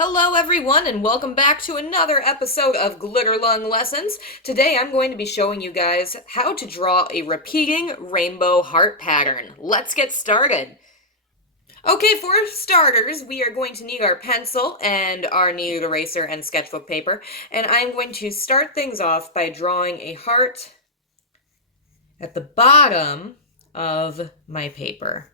Hello everyone and welcome back to another episode of Glitterlunglessons. Today I'm going to be showing you guys how to draw a repeating rainbow heart pattern. Let's get started. Okay, for starters, we are going to need our pencil and our kneaded eraser and sketchbook paper. And I'm going to start things off by drawing a heart at the bottom of my paper.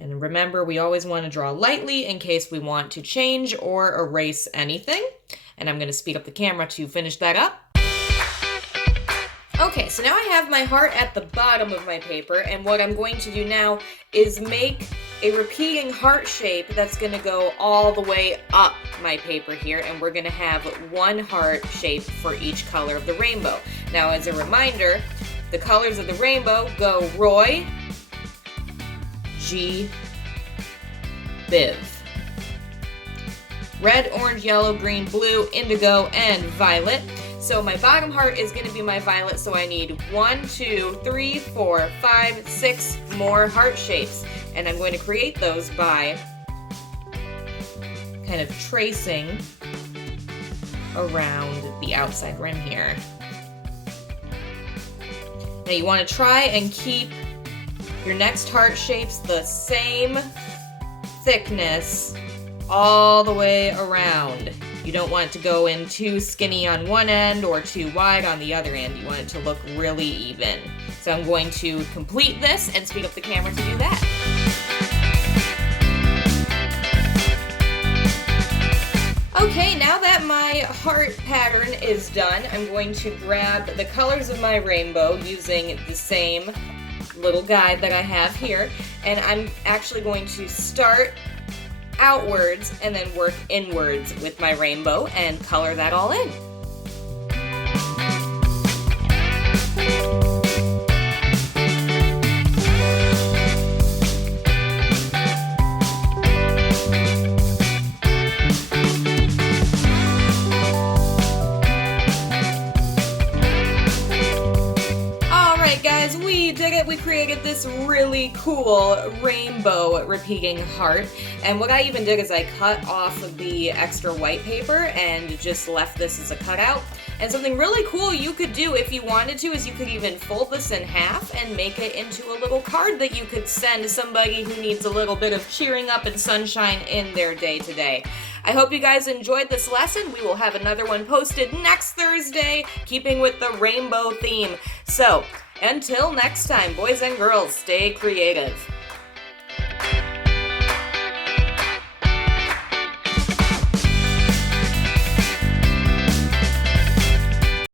And remember, we always want to draw lightly in case we want to change or erase anything. And I'm going to speed up the camera to finish that up. Okay, so now I have my heart at the bottom of my paper, and what I'm going to do now is make a repeating heart shape that's going to go all the way up my paper here, and we're going to have one heart shape for each color of the rainbow. Now, as a reminder, the colors of the rainbow go ROYGBIV. Red, orange, yellow, green, blue, indigo, and violet. So my bottom heart is going to be my violet, so I need 1, 2, 3, 4, 5, 6 more heart shapes. And I'm going to create those by kind of tracing around the outside rim here. Now you want to try and keep your next heart shapes the same thickness all the way around. You don't want it to go in too skinny on one end or too wide on the other end. You want it to look really even. So I'm going to complete this and speed up the camera to do that. Okay, now that my heart pattern is done, I'm going to grab the colors of my rainbow using the same little guide that I have here, and I'm actually going to start outwards and then work inwards with my rainbow and color that all in. Guys, we did it. We created this really cool rainbow repeating heart, and what I even did is I cut off the extra white paper and just left this as a cutout. And something really cool you could do if you wanted to is you could even fold this in half and make it into a little card that you could send to somebody who needs a little bit of cheering up and sunshine in their day today. I hope you guys enjoyed this lesson. We will have another one posted next Thursday, keeping with the rainbow theme. So, until next time, boys and girls, stay creative.